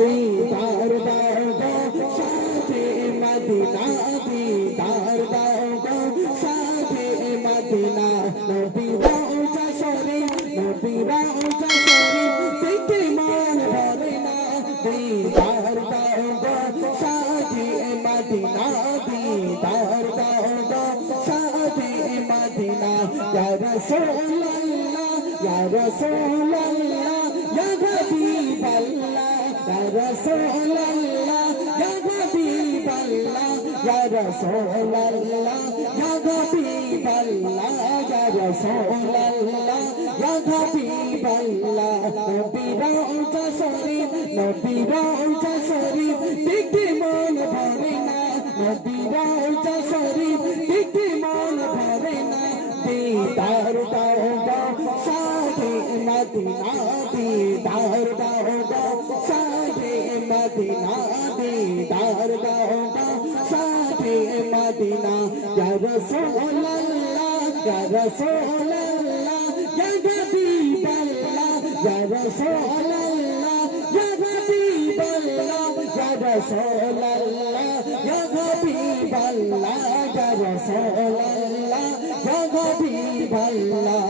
दीदार दाओ गो शाहे मदीना दीदार दाओ गो शाहे मदीना नबी रोजा शरीफ नबी रोजा शरीफ देखते मन भरे ना दीदार दाओ गो शाहे मदीना दीदार दाओ गो शाहे मदीना या रसूल अल्लाह या रसूल अल्लाह या हबीब अल्लाह या रसूल अल्लाह या हबीब अल्लाह या रसूल अल्लाह या हबीब अल्लाह या रसूल अल्लाह या हबीब अल्लाह नबी रोजा शरीफ नबी रोजा शरीफ देखते मन भरे ना नबी रोजा शरीफ देखते मन भरे ना दीदार दाओ गो शाहे मदीना दीदार दाओ गो शाहे मदीना दीदार दाओ गो शाहे मदीना या रसूल अल्लाह या रसूल अल्लाह या हबीब अल्लाह या रसूल अल्लाह या हबीब अल्लाह या रसूल अल्लाह या हबीब अल्लाह या रसूल अल्लाह या हबीब अल्लाह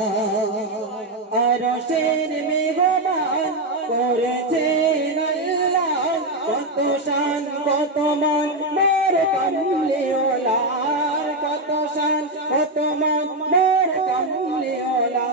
আরশের মেহমান করেছেন আল্লাহ কত শান কত মান মোর কামলিওয়ালার কত শান কত মান মোর কামলিওয়ালার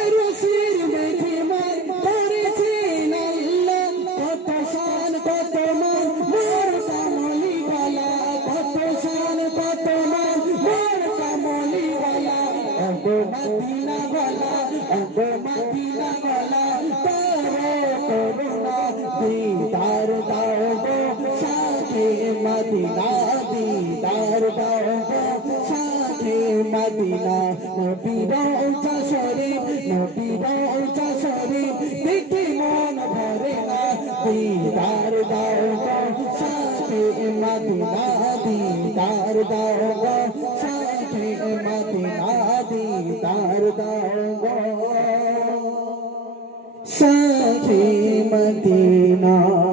আরশের মেহমান করেছেন আল্লাহ কত শান কত মান মোর কামলিওয়ালা কত শান কত মান মোর কামলিওয়ালা ওগো মদিনা ওয়ালা ওগো মদিনা ওয়ালা তারে করুণা দীদার দাও গো শাহে মদিনা দীদার দাও গো শাহে মদিনা নবী রওজা শরীফ নবী রওজা শরীফ দেখতে মন ভরে না দীদার দাও গো শাহে মদিনা দীদার দাও গো শাহে মদিনা दीदार दाओ गो शाहे मदीना।